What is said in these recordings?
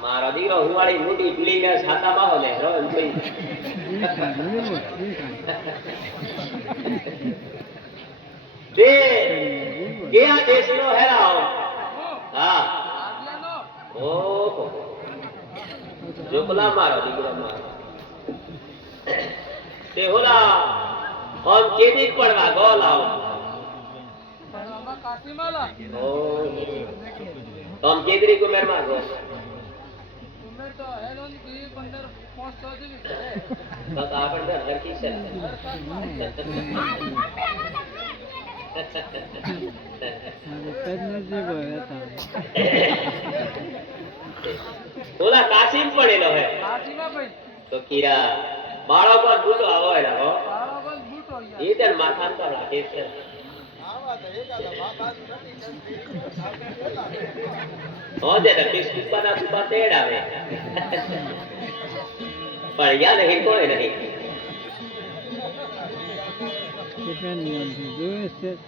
મારો દીકરો હુવાડી મોટી પીલી ને છાતા બાહો ને રોન ભાઈ દે ક્યાં દેશનો હેરાઓ હા ઓહો જોકલા મારો દીકરો મારો તે હોલા ઓમ કેદી પડવા ગોલ આવો કાસીમાલા ઓ ઓમ કેદરી કો મેર માં ગો ઉમેર તો હેલોન કી 15 500 દી છે બસ આપણે તો લડકી છે ઓલા કાસીમ પડેલો હે કાસીમા ભાઈ તો કીરા બાળો પર બૂટો આવો એલા હો બાળો પર બૂટો યાર ઈ તેર માથામ તો રાખે છે આવા તો એકાદા બાબા નથી હો દે તો બિસ્કુટ બના તું તેડ આવે પણ યાર નહીં કોણે નહીં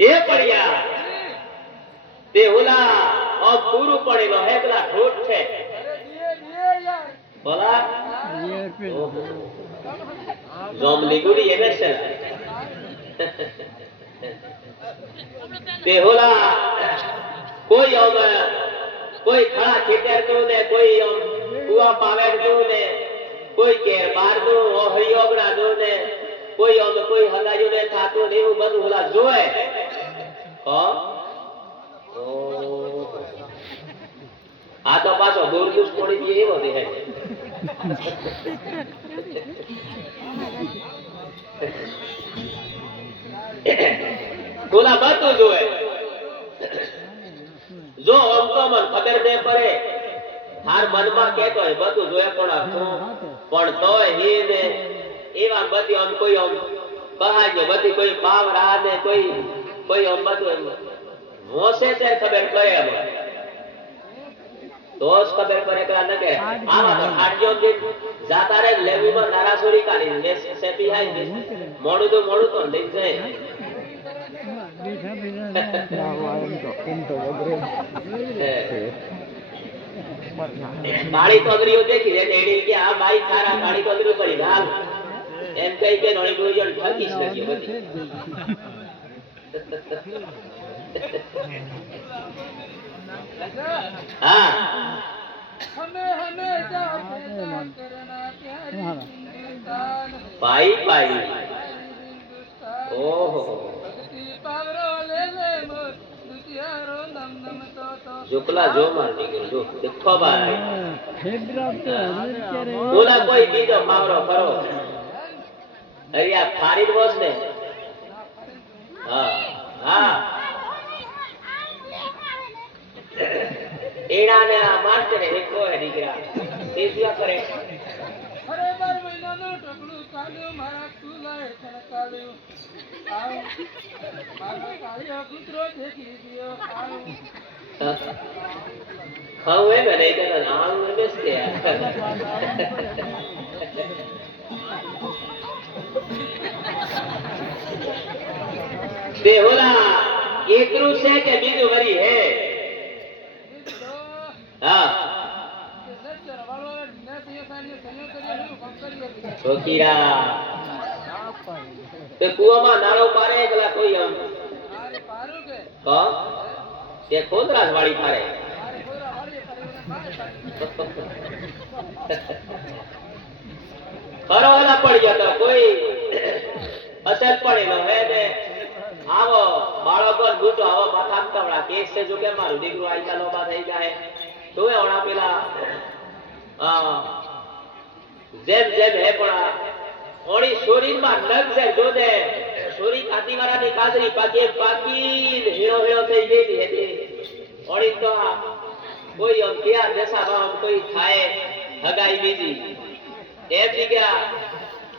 એ પડ્યા તે ઓલા ઓ પૂરું પડેલો હે પેલા ઠોઠ છે બોલા જોમ લીગુડી એને છે તે ઓલા કોઈ ઓમ કોઈ ખડા ખેતર તો ને કોઈ ઓમ કુવા પાવેડ તો ને કોઈ કેર બાર તો હરિયોગડા દો ને કોઈ ઓમ કોઈ હગાજો ને થાતો ને એવું બધું ઓલા જોય હો આ તો પાછો દોરદુસ પડી ગઈ એવો દેખાય ઓલા બધું જોવે જો આમ તો મન ખબર દે પડે હાર મનમાં કેતો હોય બધું જોયે પણ તોય હે ને એવા બધી આમ કોઈ આમ બહાજો બધી કોઈ પાવ રાહ ને કોઈ આમ બધું હોશે તે ખબર પડે એમ તોસ ખબર પડે કે ન કે આવા તો ખાડજો કે જાતા રે લેવીમાં નારાસોરી કાઢી ને સેપી આઈ મોડું તો લઈ જાય કાળી તોગરીઓ દેખી એટલે એની કે આ બાઈ ખારા કાળી તોગરી કરી હાલ એમ કઈ કે નળી ગોઈ ઠકી જ નથી બધી હા પાઈ પાઈ ઓહો જોકલા જો માર દીકરો જો દેખો ભાઈ બોલા કોઈ બીજો માવરો કરો અરિયા ફારીદ બોસ ને હા હા એડા ને માસ્ટર એકો હે દીકરા સેવા કરે અરે બાર મહિનાનો ટકડું કાલ્યો મારા કુલાએ કાલ્યો આવ મારા કાળિયો કૂતરો દેખી ગયો આવ ખાવે ને નહીં તો નામ બેસતે બેહોલા એકરું છે કે બીજું વરી હે હા છોકીરા તે કુવામાં નાળો પારે એકલા કોઈ આમ હા તે ખોદરાજ વાળી પારે ફરવાના પડી જતો કોઈ અસર પડેલો હે ને આવો બાળકો બૂટો આવો માથા કવડા કેસ છે જો કે મારું દીકરું આઈ ચાલો બા થઈ જાય તો એ ઓણા પેલા જેમ જેમ હે પણ ઓણી શરીરમાં નખ છે જો દે શરીર કાતીવાળાની કાજરી પાકી હીરો થઈ ગઈ હતી ઓણી તો કોઈ આમ ક્યાં દેસામાં કોઈ થાય હગાઈ બીજી એમ જગ્યા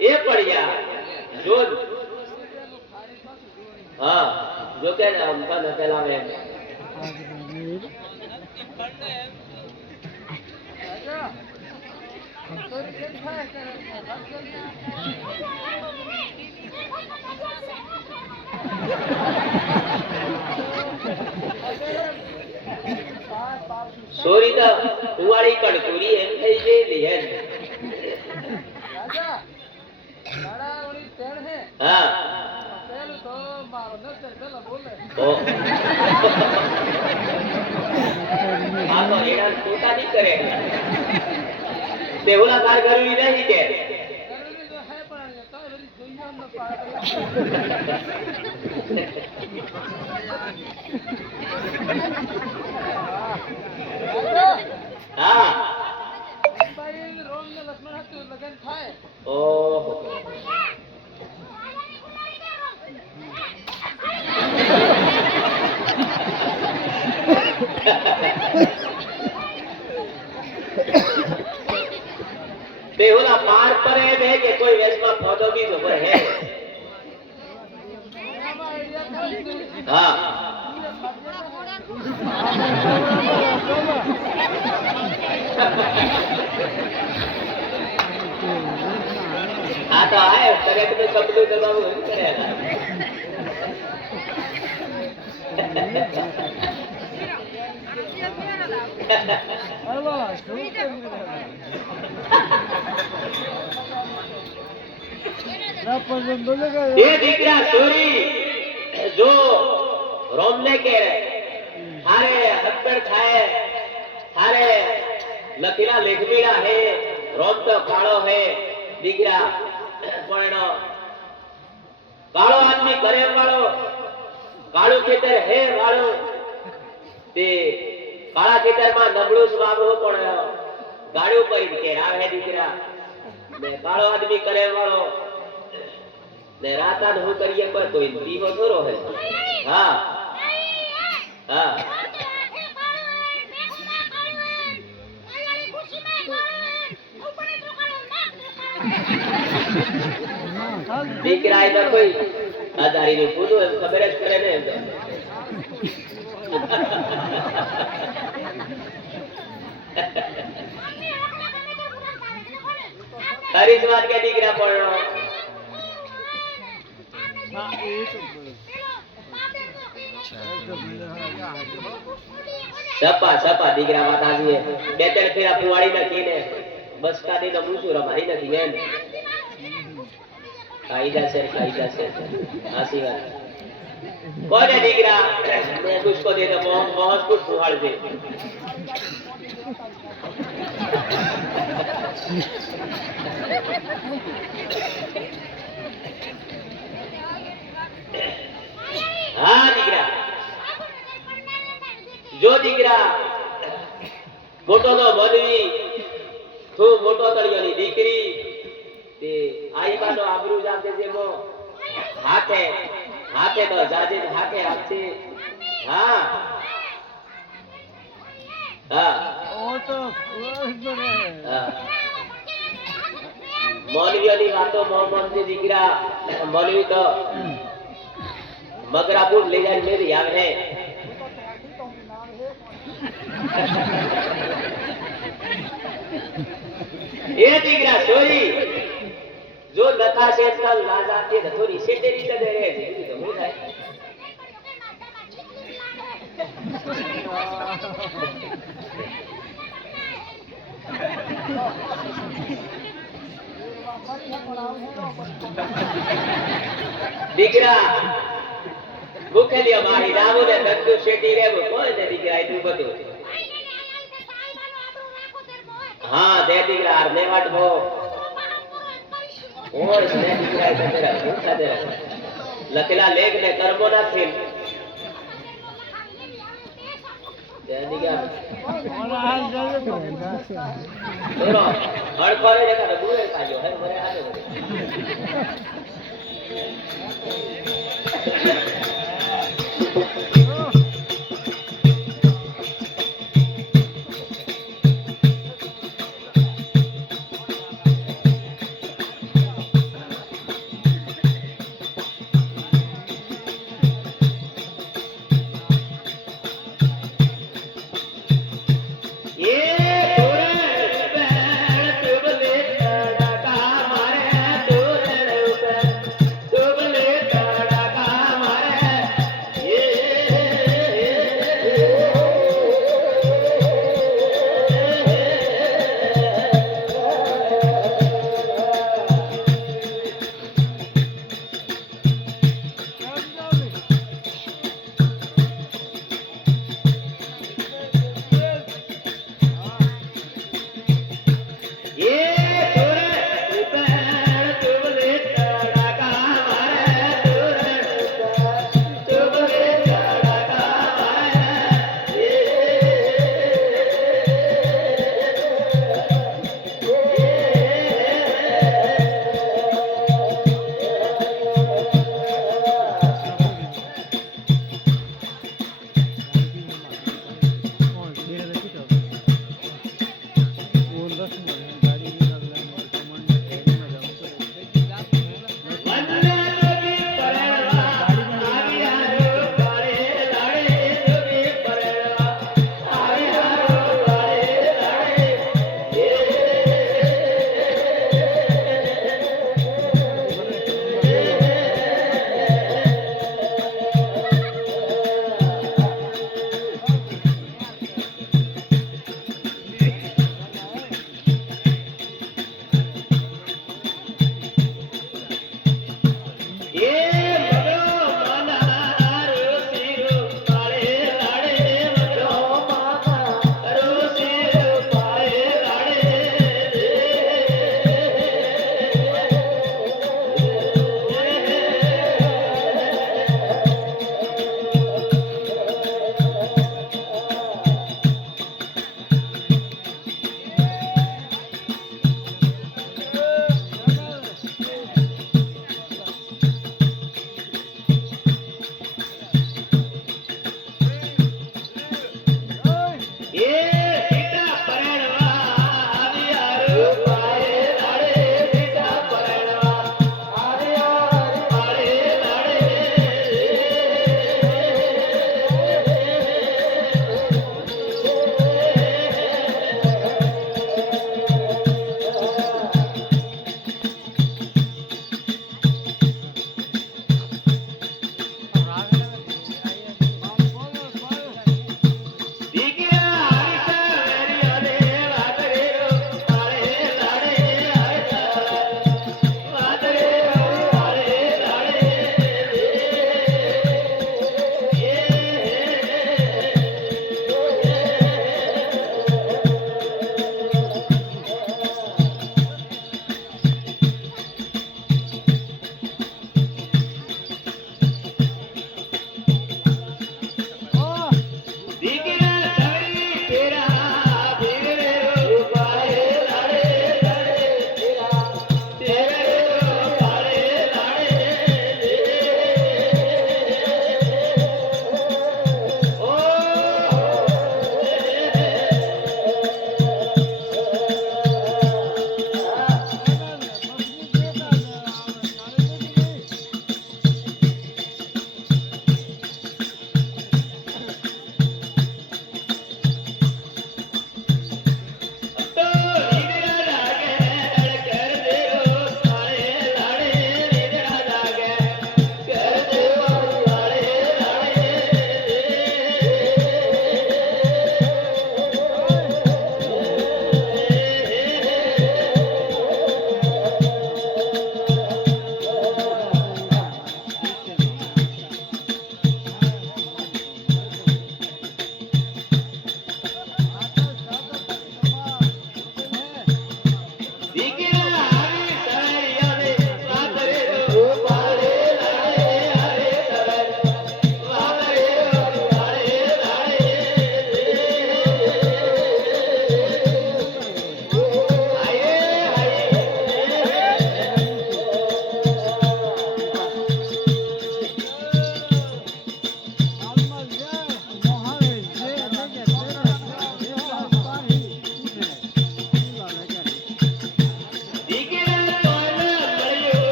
એ પડ્યા જો હા જો કે આમ કને પેલા મે સોરી તો કુવાડી કડકુરી એમ થઈ ગઈ હે રાજા દાડા ઓલી તેણ હે હા પેલું તો મારો નજર પેલા બોલે તો આ તો એના છોટા નહીં કરે તે ઓલા તાર ગરવી નહીં કે જરૂરી તો હે પણ તો બધી જોઈએ ન પાડે હા ભાઈ રોમ ને લક્ષ્મણ હતું લગન થાય ઓહો તે ઓલા પાર પર એ બે કે કોઈ વેશમાં ફોટો બીજો પર હે હા આ તો આય કરે તો સબલું દબાવું એમ કરે એ દીકરા સોરી જો રોમને કે થારે હસબન્ડ થાય થારે લખીલા લેખમીડા હે રોમ તો કાળો હે દીકરા પણ કાળો આદમી કરે વાળો કાળું ખેતર હે વાળો તે કાળા ખેતરમાં નબળું સ્વાગો પણ ગાડી ઉપર કે રાવે દીકરા ને કાળો આદમી કરે વાળો ને રાતા હું કરીએ પર કોઈ દીવો થોરો હે હા હા દીકરા એ કોઈ આધારી નું પૂરું એમ ખબર જ કરે ને એમ તો તારી જ વાત કે દીકરા પડો સપા સપા દીકરા વાત આવી બે ત્રણ ફેરા ફુવાડી નાખીને બસ કાઢી તો પૂછું રમારી નથી એમ કાયદા છે આસી વાત કોને દીકરા મેં કુછ દે તો મોહન કુછ ફુવાડ દે હા દીકરા જો દીકરા મોટો તો બનવી તું મોટો તળિયોની દીકરી તે આઈ બાનો આબરૂ જાતે જેમો હાથે હાથે તો જાજે હાથે આપશે હા હા ઓ તો હા મૌલવીઓની વાતો મોહમ્મદની દીકરા મૌલવી તો મગરાપુર લઈ જાય મેરી આવે એ દીકરા સોરી જો નથા શેતલ લાજા કે થોડી શેટેરી કદે રહે છે તો હું થાય દીકરા મુખેલી અમારી નામો ને દત્તુ શેટી રહેવું કોણ છે દીકરા એટલું બધું હા દે દીકરા આરને વાટ ભો ઓય દે દીકરા એ તેરા ભૂખા દે લખેલા લેખ ને કર્મો ના થેલ દે દીકરા બોલો હડકોરે દેખા તો ગુરે કાજો હે મરે આજો